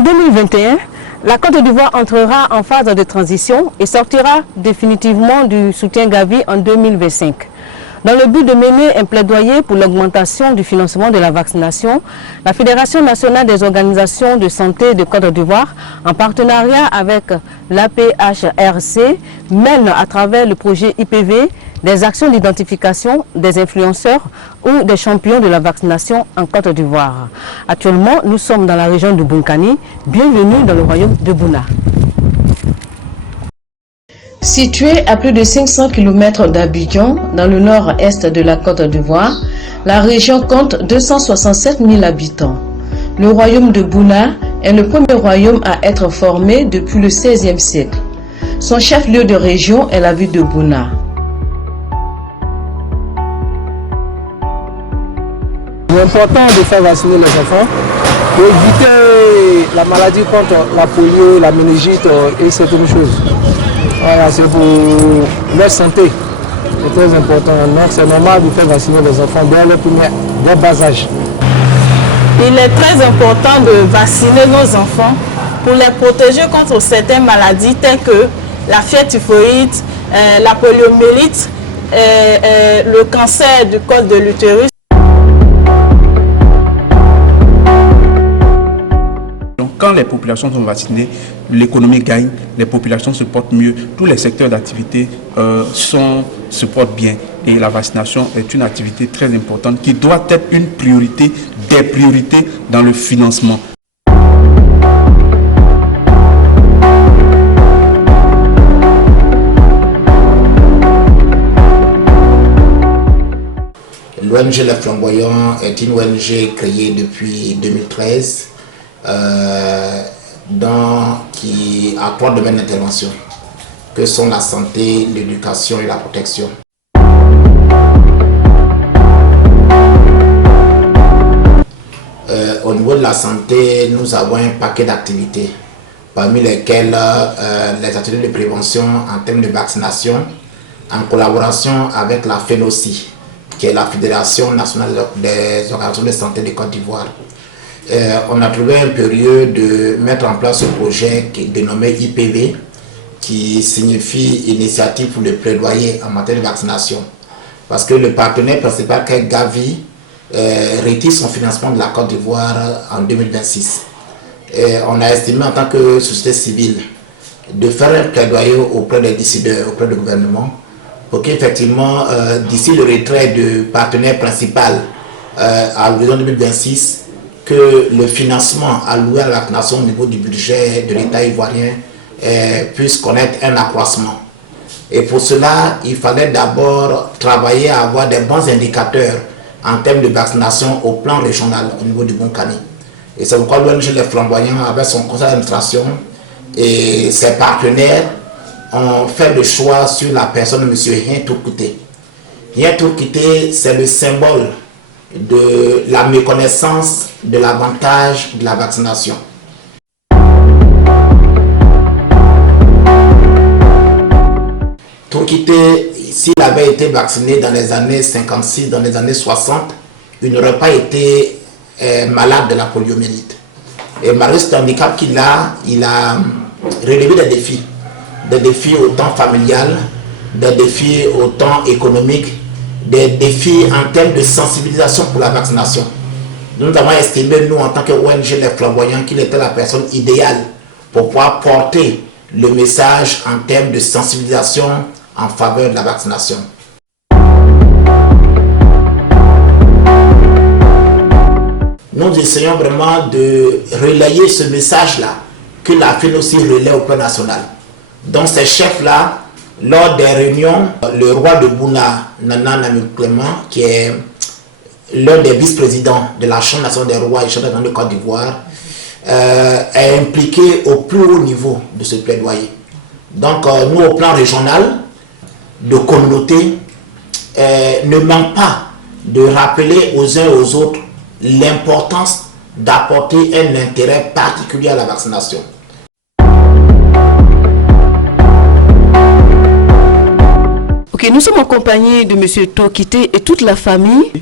En 2021, la Côte d'Ivoire entrera en phase de transition et sortira définitivement du soutien Gavi en 2025. Dans le but de mener un plaidoyer pour l'augmentation du financement de la vaccination, la Fédération nationale des organisations de santé de Côte d'Ivoire, en partenariat avec l'APHRC, mène à travers le projet IPV des actions d'identification des influenceurs ou des champions de la vaccination en Côte d'Ivoire. Actuellement, nous sommes dans la région de Bunkani. Bienvenue dans le royaume de Bouna. Située à plus de 500 km d'Abidjan, dans le nord-est de la Côte d'Ivoire, la région compte 267 000 habitants. Le royaume de Bouna est le premier royaume à être formé depuis le XVIe siècle. Son chef-lieu de région est la ville de Bouna. Il est important de faire vacciner les enfants pour éviter la maladie contre la polio, la méningite et certaines choses. Voilà, c'est pour leur santé. C'est très important. Donc c'est normal de faire vacciner les enfants dès bas âge. Il est très important de vacciner nos enfants pour les protéger contre certaines maladies telles que la fièvre typhoïde, la poliomyélite, le cancer du col de l'utérus. Quand les populations sont vaccinées, l'économie gagne, les populations se portent mieux, tous les secteurs d'activité se portent bien. Et la vaccination est une activité très importante qui doit être une priorité, des priorités dans le financement. L'ONG Les Flamboyants est une ONG créée depuis 2013. Qui a 3 domaines d'intervention, que sont la santé, l'éducation et la protection. Au niveau de la santé, nous avons un paquet d'activités, parmi lesquelles les ateliers de prévention en termes de vaccination, en collaboration avec la FENOCI, qui est la Fédération nationale des organisations de santé de Côte d'Ivoire. On a trouvé impérieux de mettre en place un projet dénommé IPV, qui signifie Initiative pour le plaidoyer en matière de vaccination. Parce que le partenaire principal qu'est Gavi retire son financement de la Côte d'Ivoire en 2026. On a estimé en tant que société civile de faire un plaidoyer auprès des décideurs, auprès du gouvernement, pour qu'effectivement, d'ici le retrait du partenaire principal à l'horizon 2026, que le financement alloué à la vaccination au niveau du budget de l'État ivoirien puisse connaître un accroissement. Et pour cela, il fallait d'abord travailler à avoir des bons indicateurs en termes de vaccination au plan régional au niveau du Bunkani. Et c'est pourquoi l'ONG Les Flamboyants, avec son conseil d'administration et ses partenaires, ont fait le choix sur la personne de M. Hien Tourkouté. Hien Tourkouté, c'est le symbole de la méconnaissance de l'avantage de la vaccination. Tourkouté, s'il avait été vacciné dans les années 56, dans les années 60, il n'aurait pas été malade de la poliomyélite. Et malgré cet handicap qu'il a, il a relevé des défis autant familial, des défis autant économiques, des défis en termes de sensibilisation pour la vaccination. Nous avons estimé, nous, en tant que ONG Les Flamboyants, qu'il était la personne idéale pour pouvoir porter le message en termes de sensibilisation en faveur de la vaccination. Nous essayons vraiment de relayer ce message-là que la FENOCI relaie au plan national. Donc ces chefs-là, lors des réunions, le roi de Bouna, Nana Nami Clément, qui est l'un des vice-présidents de la Chambre nationale des rois et chefs de Côte d'Ivoire, est impliqué au plus haut niveau de ce plaidoyer. Donc nous, au plan régional, de communauté, ne manque pas de rappeler aux uns et aux autres l'importance d'apporter un intérêt particulier à la vaccination. Ok, nous sommes en compagnie de M. Tourkouté et toute la famille.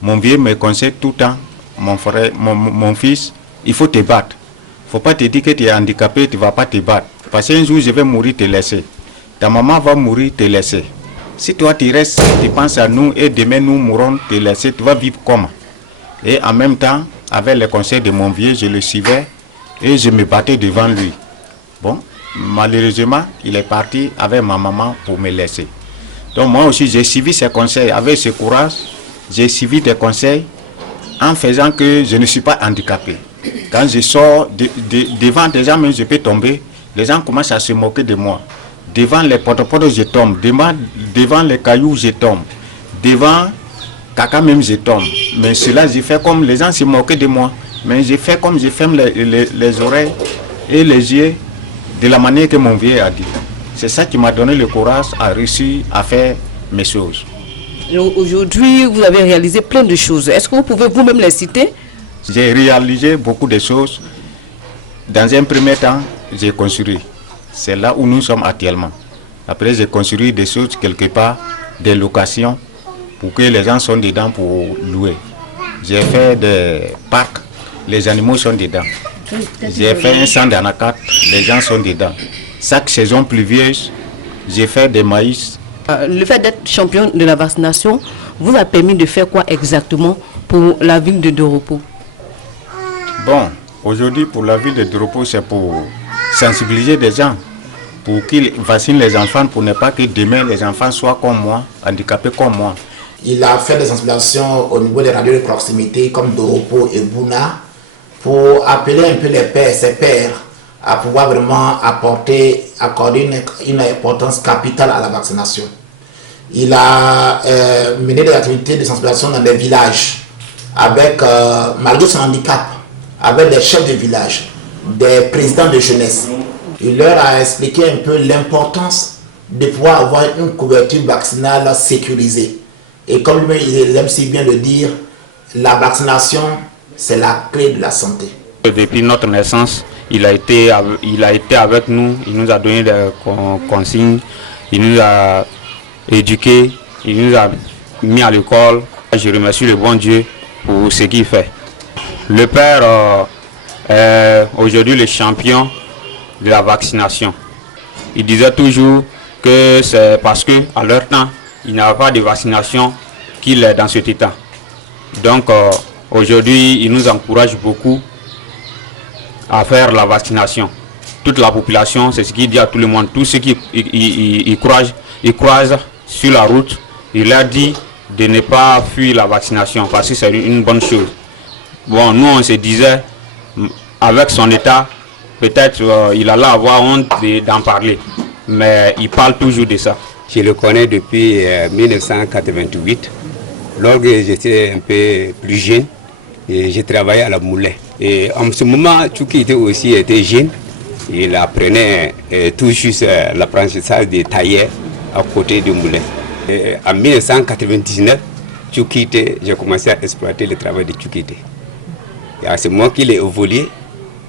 Mon vieux me conseille tout le temps, mon frère, mon fils, il faut te battre. faut pas te dire que tu es handicapé, tu ne vas pas te battre. Parce qu'un jour, je vais mourir, te laisser. Ta maman va mourir, te laisser. Si toi, tu restes, tu penses à nous et demain, nous mourrons, te laisser, tu vas vivre comment? Et en même temps, avec les conseils de mon vieux, je le suivais et je me battais devant lui. Bon, malheureusement, il est parti avec ma maman pour me laisser. Donc moi aussi, j'ai suivi ses conseils avec ce courage. J'ai suivi des conseils en faisant que je ne suis pas handicapé. Quand je sors devant des gens, même je peux tomber, les gens commencent à se moquer de moi. Devant les porte-portes, je tombe. Devant les cailloux, je tombe. Devant caca, même je tombe. Mais cela, j'ai fait comme les gens se moquaient de moi. Mais j'ai fait comme je ferme les oreilles et les yeux de la manière que mon vieux a dit. C'est ça qui m'a donné le courage à réussir à faire mes choses. Aujourd'hui, vous avez réalisé plein de choses. Est-ce que vous pouvez vous-même les citer? J'ai réalisé beaucoup de choses. Dans un premier temps, j'ai construit. C'est là où nous sommes actuellement. Après, j'ai construit des choses quelque part, des locations, pour que les gens soient dedans pour louer. J'ai fait des parcs, les animaux sont dedans. J'ai fait un centre d'anacat, les gens sont dedans. Chaque saison pluvieuse, j'ai fait des maïs. Le fait d'être champion de la vaccination vous a permis de faire quoi exactement pour la ville de Doropo? Bon, aujourd'hui pour la ville de Doropo, c'est pour sensibiliser des gens, pour qu'ils vaccinent les enfants, pour ne pas que demain les enfants soient comme moi, handicapés comme moi. Il a fait des sensibilisations au niveau des radios de proximité comme Doropo et Bouna pour appeler un peu les pères, ses pères, à pouvoir vraiment accorder une importance capitale à la vaccination. Il a mené des activités de sensibilisation dans des villages, avec, malgré son handicap, avec des chefs de village, des présidents de jeunesse. Il leur a expliqué un peu l'importance de pouvoir avoir une couverture vaccinale sécurisée. Et comme il aime si bien le dire, la vaccination, c'est la clé de la santé. Depuis notre naissance, il a été avec nous, il nous a donné des consignes, il nous a éduqués, il nous a mis à l'école. Je remercie le bon Dieu pour ce qu'il fait. Le père est aujourd'hui le champion de la vaccination. Il disait toujours que c'est parce qu'à leur temps, il n'y avait pas de vaccination qu'il est dans cet état. Donc aujourd'hui, il nous encourage beaucoup à faire la vaccination. Toute la population, c'est ce qu'il dit à tout le monde. Tous ceux qui croisent sur la route, il leur dit de ne pas fuir la vaccination parce que c'est une bonne chose. Bon, nous on se disait, avec son état, peut-être il allait avoir honte d'en parler. Mais il parle toujours de ça. Je le connais depuis 1988. Lorsque j'étais un peu plus jeune, et j'ai travaillé à la Moulin. Et en ce moment, Tchouki était jeune. Il apprenait tout juste l'apprentissage des tailleurs à côté du moulin. Et en 1999, j'ai commencé à exploiter le travail de Tchoukité. C'est moi qui l'ai évolué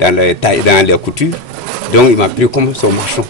dans les coutures. Donc il m'a pris comme son marchand.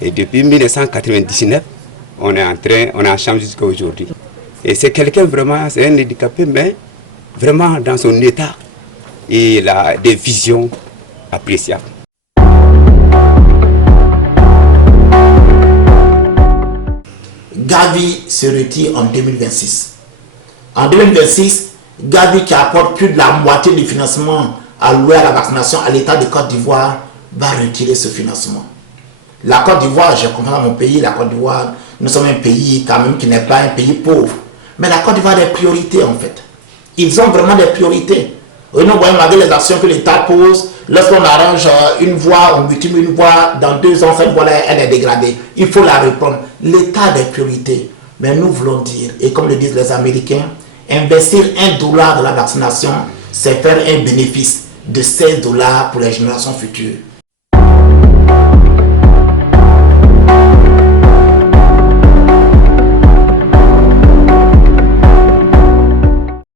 Et depuis 1999, on est ensemble jusqu'à aujourd'hui. Et c'est quelqu'un vraiment, c'est un handicapé, mais vraiment dans son état, il a des visions appréciables. Gavi se retire en 2026. En 2026, Gavi qui apporte plus de la moitié du financement alloué à la vaccination à l'État de Côte d'Ivoire va retirer ce financement. La Côte d'Ivoire, je comprends mon pays, la Côte d'Ivoire, nous sommes un pays quand même qui n'est pas un pays pauvre. Mais la Côte d'Ivoire a des priorités en fait. Ils ont vraiment des priorités. Et nous voyons malgré les actions que l'État pose, lorsqu'on arrange une voie, on multiplie une voie, dans 2 ans, cette voie-là, elle est dégradée. Il faut la reprendre. L'État a des priorités. Mais nous voulons dire, et comme le disent les Américains, investir $1 dans la vaccination, c'est faire un bénéfice de $16 pour les générations futures.